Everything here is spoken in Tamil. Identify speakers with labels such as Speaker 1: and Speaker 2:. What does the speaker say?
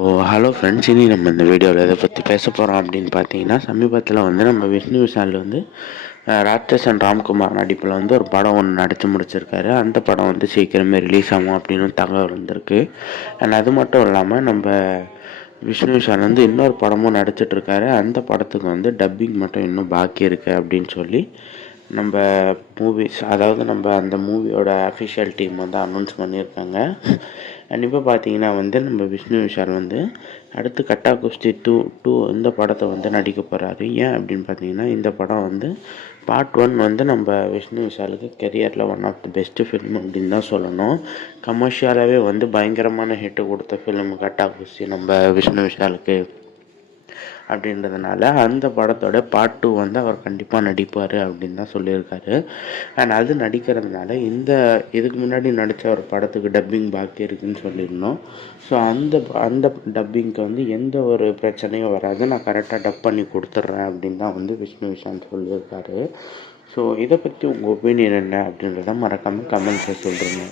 Speaker 1: ஓ ஹலோ ஃப்ரெண்ட்ஸ் இனி நம்ம இந்த வீடியோவில் எதை பற்றி பேச போகிறோம் அப்படின்னு பார்த்தீங்கன்னா சமீபத்தில் வந்து நம்ம விஷ்ணு விஷால் வந்து ராட்சஸ் அண்ட் ராம்குமார் நடிப்பில் வந்து ஒரு படம் ஒன்று நடித்து முடிச்சிருக்காரு. அந்த படம் வந்து சீக்கிரமே ரிலீஸ் ஆகும் அப்படின்னு தகவல் வந்திருக்கு. அண்ட் அது மட்டும் இல்லாமல் நம்ம விஷ்ணு விஷால் வந்து இன்னொரு படமும் நடிச்சிட்ருக்காரு அந்த படத்துக்கு வந்து டப்பிங் மட்டும் இன்னும் பாக்கி இருக்குது அப்படின்னு சொல்லி நம்ம மூவிஸ் அதாவது நம்ம அந்த மூவியோட அஃபிஷியல் டீம் வந்து அனௌன்ஸ் பண்ணியிருக்காங்க. அண்ட் இப்போ பார்த்தீங்கன்னா வந்து நம்ம விஷ்ணு விஷால் வந்து அடுத்து கட்டா குஸ்தி டூ டூ இந்த படத்தை வந்து நடிக்க போகிறாரு ஏன் அப்படின்னு பார்த்தீங்கன்னா இந்த படம் வந்து பார்ட் ஒன் வந்து நம்ம விஷ்ணு விஷாலுக்கு கெரியரில் one of the best film அப்படின்னு தான் சொல்லணும். கமர்ஷியலாகவே வந்து பயங்கரமான ஹிட்டு கொடுத்த ஃபிலிம் கட்டா குஸ்தி நம்ம விஷ்ணு விஷாலுக்கு. அப்படின்றதுனால அந்த படத்தோட பார்ட் டூ வந்து அவர் கண்டிப்பாக நடிப்பார் அப்படின்னு தான் சொல்லியிருக்காரு. அண்ட் அது நடிக்கிறதுனால இந்த இதுக்கு முன்னாடி நடித்த ஒரு படத்துக்கு டப்பிங் பாக்கி இருக்குதுன்னு சொல்லியிருந்தோம். ஸோ அந்த அந்த டப்பிங்க்கு வந்து எந்த ஒரு பிரச்சனையும் வராது. நான் கரெக்டாக டப் பண்ணி கொடுத்துட்றேன் அப்படின்னு தான் வந்து விஷ்ணு விஷான் சொல்லியிருக்காரு. ஸோ இதை பற்றி உங்கள் ஒப்பீனியன் என்ன அப்படின்றத மறக்காமல் கமெண்ட்ஸை சொல்கிறேங்க